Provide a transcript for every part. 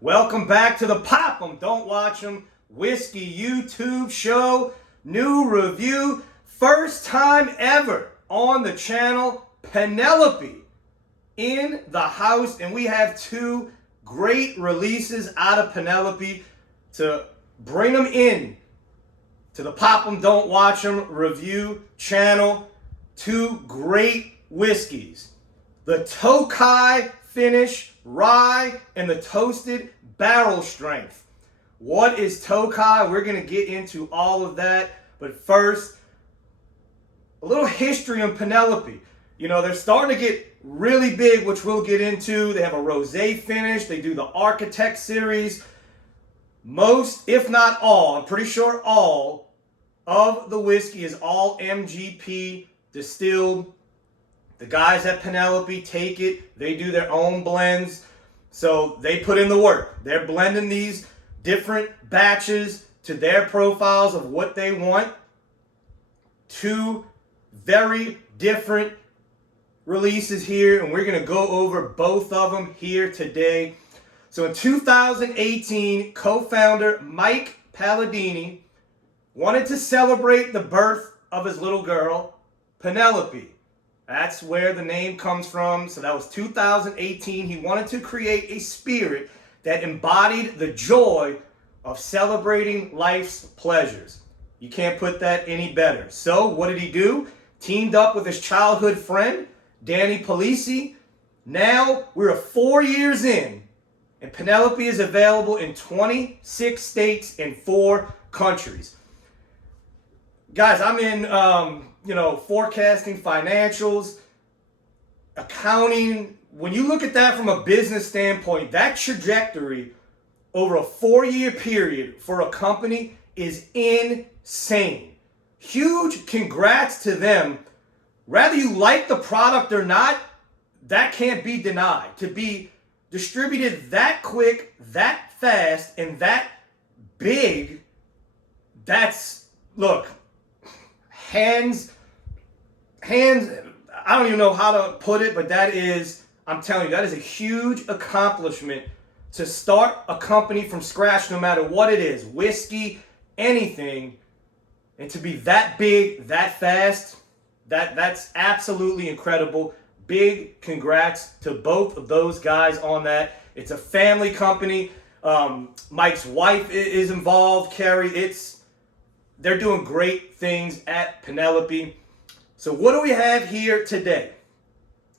Welcome back to the Pop 'em, Don't Watch 'em Whiskey YouTube show. New review. First time ever on the channel. Penelope in the house. And we have two great releases out of Penelope to bring them in to the Pop 'em, Don't Watch 'em review channel. Two great whiskeys. The Tokai finish rye and the toasted barrel strength. What is Tokai? We're going to get into all of that. But first, a little history on Penelope. You know, they're starting to get really big, which we'll get into. They have a rosé finish. They do the Architect series. Most, if not all, I'm pretty sure all of the whiskey is all MGP distilled. The guys at Penelope take it. They do their own blends. So they put in the work. They're blending these different batches to their profiles of what they want. Two very different releases here, and we're going to go over both of them here today. So in 2018, co-founder Mike Palladini wanted to celebrate the birth of his little girl, Penelope. That's where the name comes from. So that was 2018. He wanted to create a spirit that embodied the joy of celebrating life's pleasures. You can't put that any better. So what did he do? Teamed up with his childhood friend, Danny Polisi. Now we're 4 years in, and Penelope is available in 26 states and 4 countries. Guys, I'm in forecasting, financials, accounting. When you look at that from a business standpoint, that trajectory over a 4-year period for a company is insane. Huge congrats to them. Whether you like the product or not, that can't be denied. To be distributed that quick, that fast, and that big, look, hands, I don't even know how to put it, but I'm telling you, that is a huge accomplishment to start a company from scratch, no matter what it is, whiskey, anything, and to be that big, that fast, that's absolutely incredible. Big congrats to both of those guys on that. It's a family company. Mike's wife is involved, Carrie. They're doing great things at Penelope. So what do we have here today?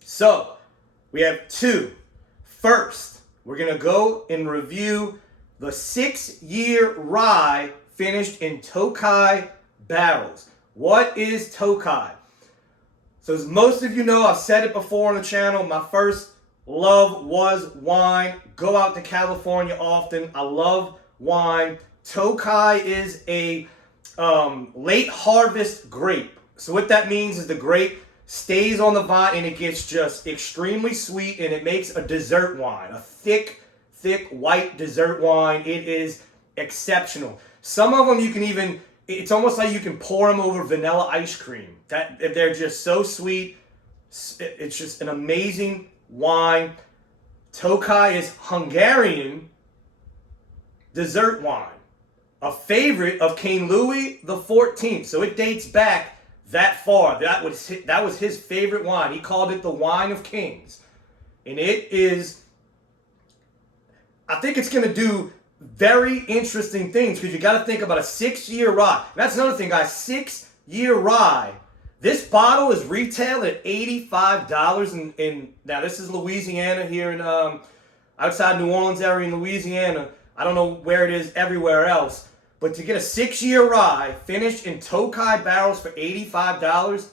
So we have two. First, we're going to go and review the 6-year rye finished in Tokai barrels. What is Tokai? So as most of you know, I've said it before on the channel, my first love was wine. Go out to California often. I love wine. Tokai is a late harvest grape. So what that means is the grape stays on the vine and it gets just extremely sweet, and it makes a dessert wine, a thick white dessert wine. It is exceptional. Some of them it's almost like you can pour them over vanilla ice cream. They're just so sweet. It's just an amazing wine. Tokai is Hungarian dessert wine, a favorite of King Louis XIV. So it dates back that far. That was his favorite wine. He called it the wine of kings. And I think it's going to do very interesting things, because you got to think about a 6-year rye. That's another thing, guys. 6-year rye. This bottle is retailed at $85. And now this is Louisiana here in outside New Orleans area in Louisiana. I don't know where it is everywhere else. But to get a 6-year rye finished in Tokai barrels for $85,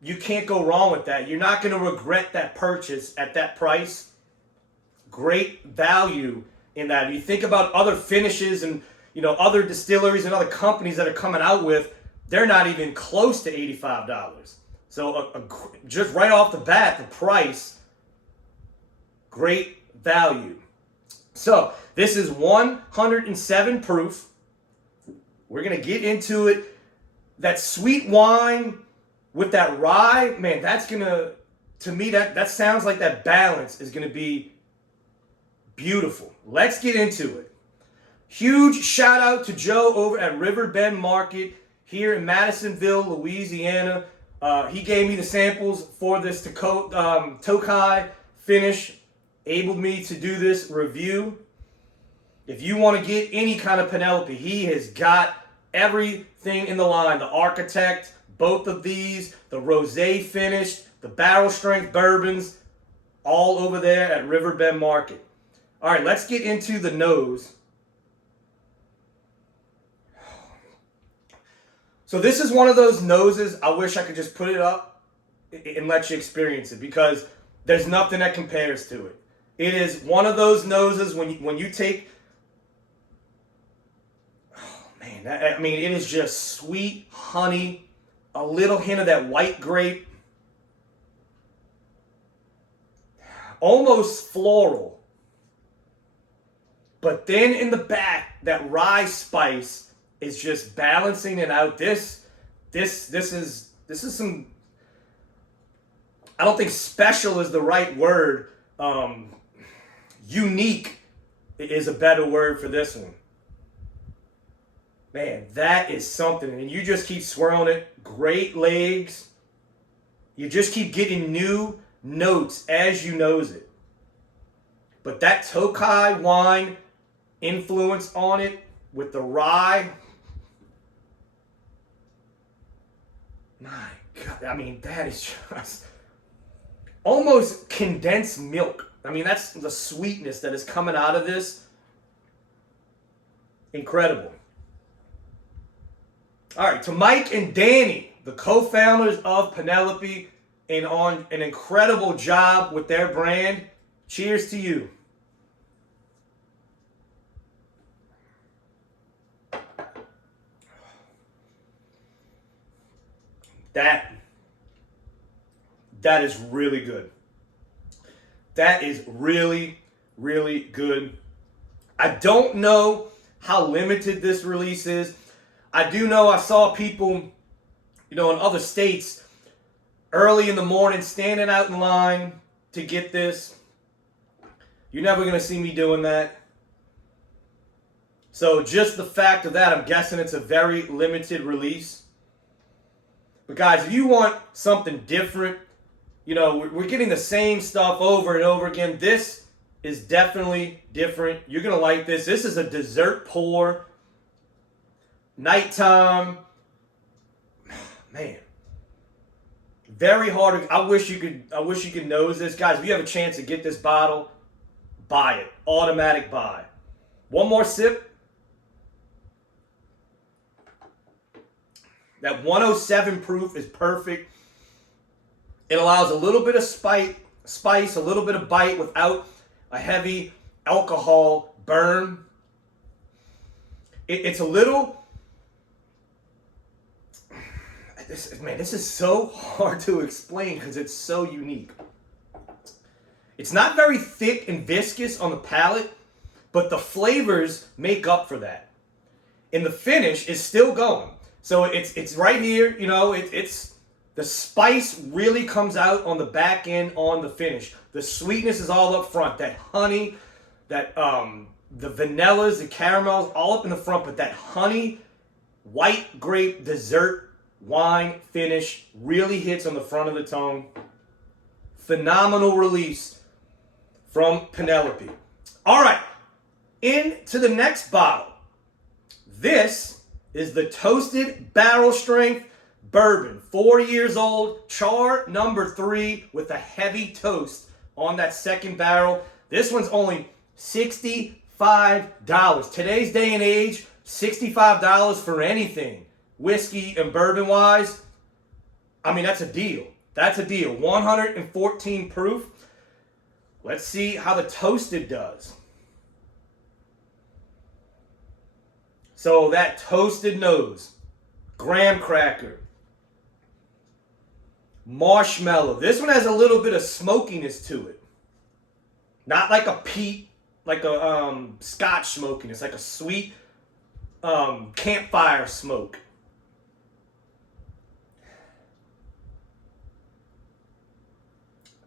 you can't go wrong with that. You're not going to regret that purchase at that price. Great value in that. If you think about other finishes and other distilleries and other companies that are coming out with, they're not even close to $85. So just right off the bat, the price, great value. So this is 107 proof. We're going to get into it. That sweet wine with that rye, man, to me, that sounds like that balance is going to be beautiful. Let's get into it. Huge shout out to Joe over at Riverbend Market here in Madisonville, Louisiana. He gave me the samples for this Tokai finish, enabled me to do this review. If you want to get any kind of Penelope, he has got everything in the line. The Architect, both of these, the Rosé finished, the barrel strength bourbons, all over there at Riverbend Market. All right, let's get into the nose. So this is one of those noses I wish I could just put it up and let you experience it, because there's nothing that compares to it. It is one of those noses when you take, oh man, it is just sweet honey, a little hint of that white grape, almost floral. But then in the back, that rye spice is just balancing it out. This is some, I don't think special is the right word. Unique is a better word for this one. Man, that is something. And you just keep swirling it. Great legs. You just keep getting new notes as you nose it. But that Tokai wine influence on it with the rye, my God, that is just almost condensed milk. That's the sweetness that is coming out of this. Incredible. All right, to Mike and Danny, the co-founders of Penelope, and on an incredible job with their brand. Cheers to you. That is really good. That is really, really good. I don't know how limited this release is. I do know I saw people, in other states early in the morning standing out in line to get this. You're never going to see me doing that. So just the fact of that, I'm guessing it's a very limited release. But guys, if you want something different, we're getting the same stuff over and over again. This is definitely different. You're going to like this. This is a dessert pour. Nighttime. Man. Very hard. I wish you could nose this. Guys, if you have a chance to get this bottle, buy it. Automatic buy. One more sip. That 107 proof is perfect. It allows a little bit of spice, a little bit of bite without a heavy alcohol burn. It's a little... This is so hard to explain because it's so unique. It's not very thick and viscous on the palate, but the flavors make up for that. And the finish is still going. So it's right here, it's the spice really comes out on the back end on the finish. The sweetness is all up front. That honey, that the vanillas, the caramels, all up in the front, but that honey, white grape dessert wine finish really hits on the front of the tongue. Phenomenal release from Penelope. All right, into the next bottle. This is the Toasted Barrel Strength Bourbon. 4 years old, char number 3 with a heavy toast on that second barrel. This one's only $65. Today's day and age, $65 for anything. Whiskey and bourbon wise, that's a deal. That's a deal. 114 proof. Let's see how the toasted does. So that toasted nose, graham cracker, marshmallow. This one has a little bit of smokiness to it. Not like a peat, like a Scotch smokiness, like a sweet campfire smoke.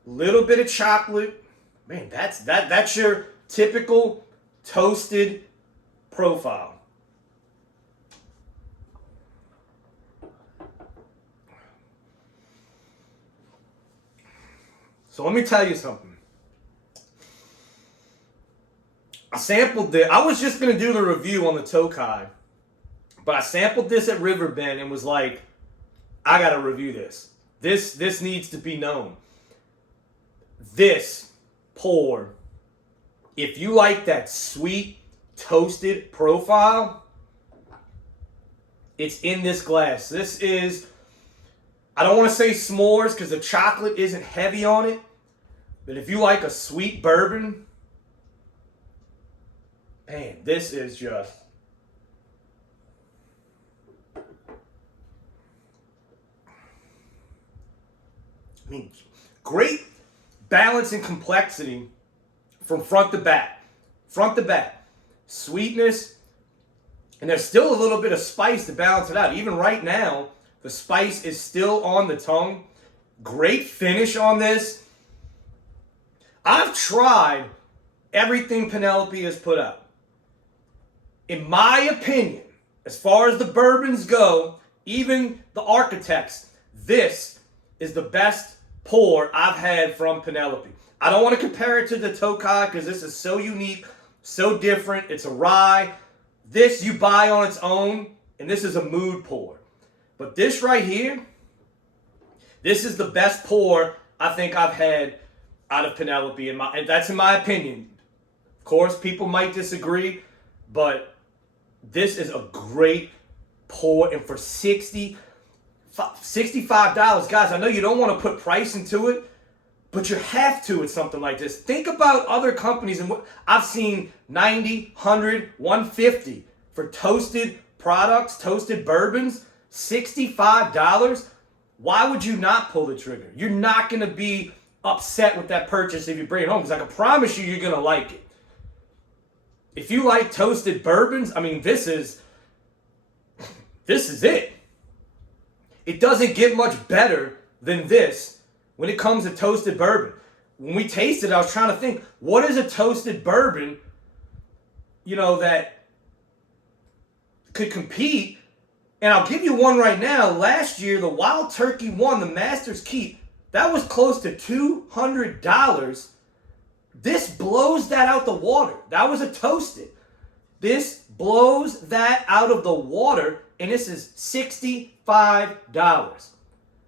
Little bit of chocolate. Man, that's your typical toasted profile. So let me tell you something. I sampled this. I was just going to do the review on the Tokai, but I sampled this at Riverbend and was like, I got to review this. This needs to be known. This pour, if you like that sweet, toasted profile, it's in this glass. This is, I don't want to say s'mores because the chocolate isn't heavy on it, but if you like a sweet bourbon, man, this is just... I mean, great balance and complexity from front to back. Front to back. Sweetness, and there's still a little bit of spice to balance it out. Even right now, the spice is still on the tongue. Great finish on this. I've tried everything Penelope has put out. In my opinion, as far as the bourbons go, even the Architects, this is the best pour I've had from Penelope. I don't want to compare it to the Tokai because this is so unique, so different. It's a rye. This you buy on its own, and this is a mood pour. But this right here, this is the best pour I think I've had out of Penelope. And that's in my opinion. Of course, people might disagree, but this is a great pour. And for $65, guys, I know you don't want to put price into it, but you have to with something like this. Think about other companies, and I've seen 90, 100, 150 for toasted products, toasted bourbons, $65. Why would you not pull the trigger? You're not going to be upset with that purchase if you bring it home, because I can promise you, you're going to like it. If you like toasted bourbons, I mean, this is it. It doesn't get much better than this when it comes to toasted bourbon. When we tasted it, I was trying to think, what is a toasted bourbon, that could compete? And I'll give you one right now. Last year, the Wild Turkey won the Masters Keep. That was close to $200. This blows that out the water. That was a toasted. This blows that out of the water, and this is $65.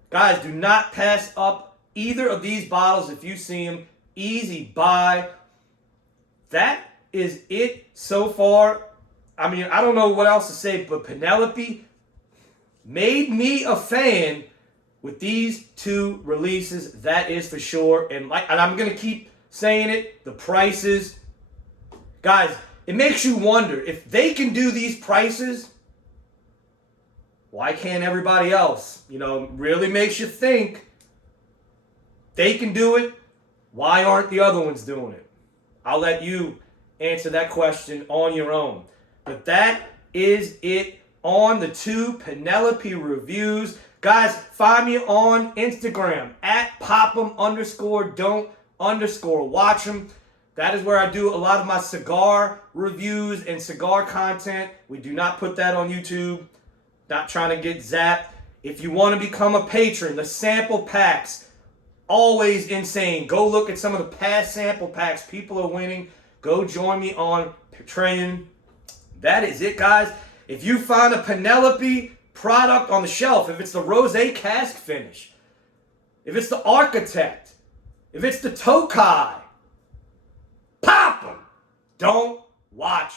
Guys, do not pass up either of these bottles if you see them. Easy buy. That is it so far. I mean, I don't know what else to say, but Penelope made me a fan with these two releases. That is for sure. And I'm going to keep saying it. The prices. Guys, it makes you wonder, if they can do these prices, why can't everybody else? Really makes you think. They can do it. Why aren't the other ones doing it? I'll let you answer that question on your own. But that is it on the two Penelope reviews. Guys, find me on Instagram at pop'em_don't_watch''em. That is where I do a lot of my cigar reviews and cigar content. We do not put that on YouTube. Not trying to get zapped. If you want to become a patron, the sample packs, always insane. Go look at some of the past sample packs. People are winning. Go join me on Patreon. That is it, guys. If you find a Penelope product on the shelf, if it's the Rosé Cask finish, if it's the Architect, if it's the Tokai, pop 'em. Don't watch